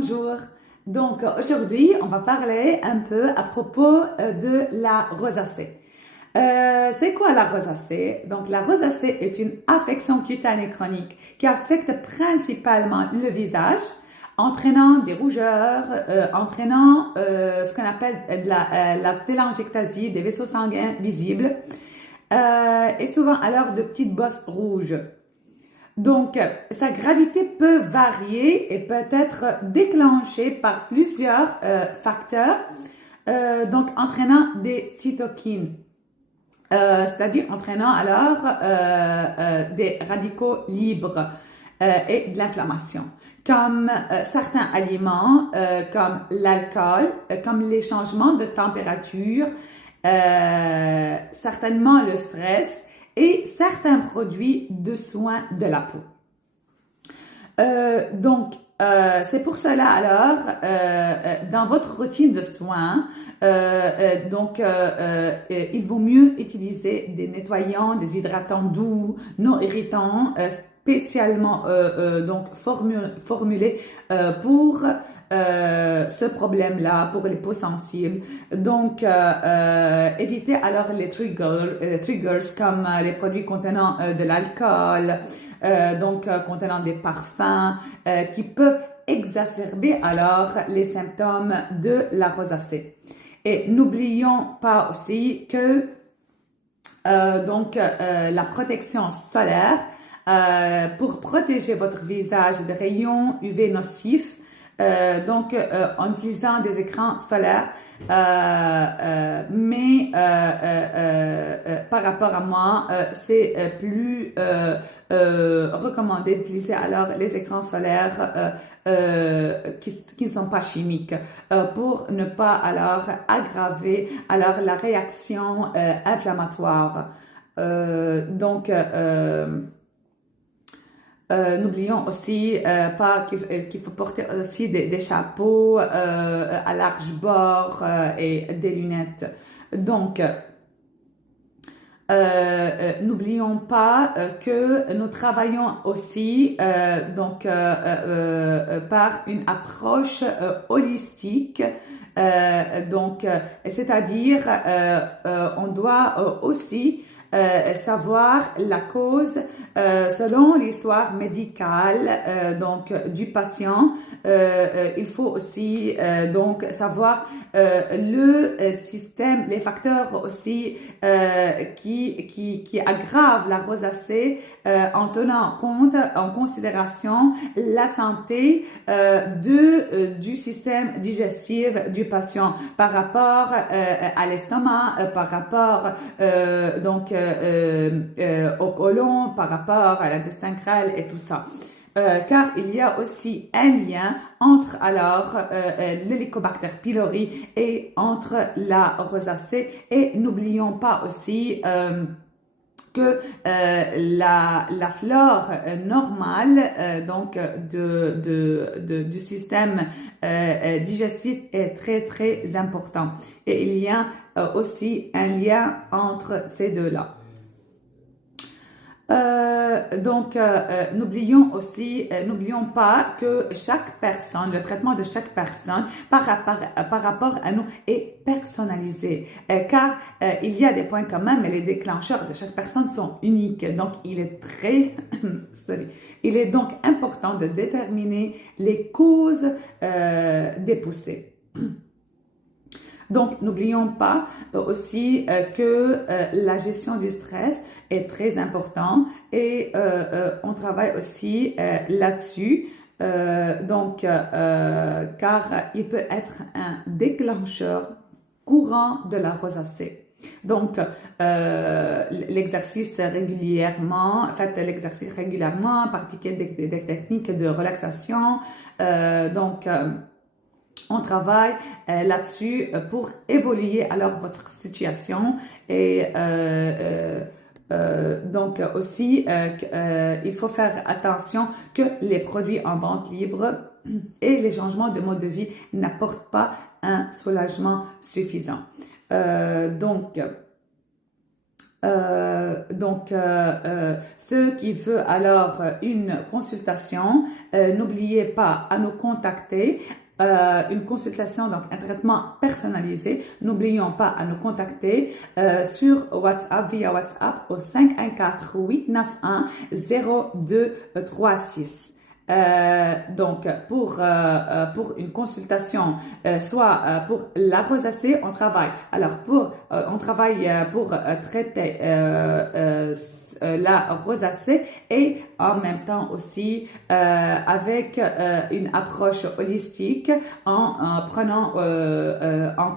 Bonjour. Donc aujourd'hui, on va parler un peu à propos de la rosacée. C'est quoi la rosacée? Donc la rosacée est une affection cutanée chronique qui affecte principalement le visage, entraînant des rougeurs, entraînant ce qu'on appelle la télangiectasie, des vaisseaux sanguins visibles, et souvent alors de petites bosses rouges. Donc, sa gravité peut varier et peut être déclenchée par plusieurs facteurs, donc entraînant des cytokines, c'est-à-dire entraînant alors des radicaux libres et de l'inflammation, comme certains aliments, comme l'alcool, comme les changements de température, certainement le stress et certains produits de soins de la peau. C'est pour cela alors, dans votre routine de soins, il vaut mieux utiliser des nettoyants, des hydratants doux, non irritants, spécialement formulés pour ce problème-là, pour les peaux sensibles. Donc, évitez alors les triggers comme les produits contenant de l'alcool, contenant des parfums qui peuvent exacerber alors les symptômes de la rosacée. Et n'oublions pas aussi que la protection solaire pour protéger votre visage des rayons UV nocifs, en utilisant des écrans solaires. Par rapport à moi, c'est plus recommandé d'utiliser alors les écrans solaires qui ne sont pas chimiques pour ne pas alors aggraver alors la réaction inflammatoire. N'oublions aussi pas qu'il faut porter aussi des chapeaux à large bord et des lunettes. Donc, n'oublions pas que nous travaillons aussi par une approche holistique. C'est-à-dire, on doit aussi savoir la cause selon l'histoire médicale du patient. Il faut aussi savoir le système, les facteurs aussi qui aggravent la rosacée en tenant en considération la santé du système digestif du patient par rapport à l'estomac, par rapport au côlon, par rapport à l'intestin grêle et tout ça. Car il y a aussi un lien entre alors l'Helicobacter pylori et entre la rosacée. Et n'oublions pas aussi que la flore normale du système digestif est très très important. Et il y a aussi un lien entre ces deux-là. N'oublions pas que chaque personne, le traitement de chaque personne par rapport à nous est personnalisé, car il y a des points communs, mais les déclencheurs de chaque personne sont uniques. Donc, il est donc important de déterminer les causes des poussées. Donc, n'oublions pas aussi que la gestion du stress est très important et on travaille aussi là-dessus. Car il peut être un déclencheur courant de la rosacée. Donc, l'exercice régulièrement, pratiquer des techniques de relaxation. On travaille là-dessus pour évoluer alors votre situation et il faut faire attention que les produits en vente libre et les changements de mode de vie n'apportent pas un soulagement suffisant. Ceux qui veulent alors une consultation, n'oubliez pas à nous contacter. Une consultation, donc un traitement personnalisé. N'oublions pas à nous contacter sur WhatsApp, via WhatsApp au 514-891-0236. Pour une consultation, soit pour la rosacée, on travaille. Alors, on travaille pour traiter la rosacée et en même temps aussi avec une approche holistique en prenant en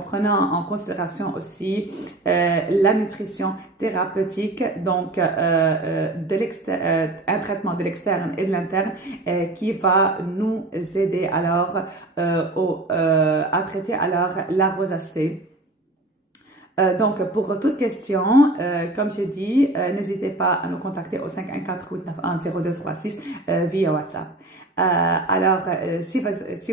prenant en considération aussi la nutrition thérapeutique, donc un traitement de l'externe et de l'interne qui va nous aider alors à traiter alors la rosacée. Pour toute question, comme j'ai dit, n'hésitez pas à nous contacter au 514-891-0236 via WhatsApp. Si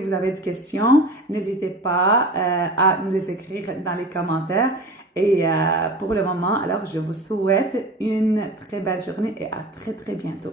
vous avez des questions, n'hésitez pas à nous les écrire dans les commentaires. Et pour le moment, alors je vous souhaite une très belle journée et à très très bientôt.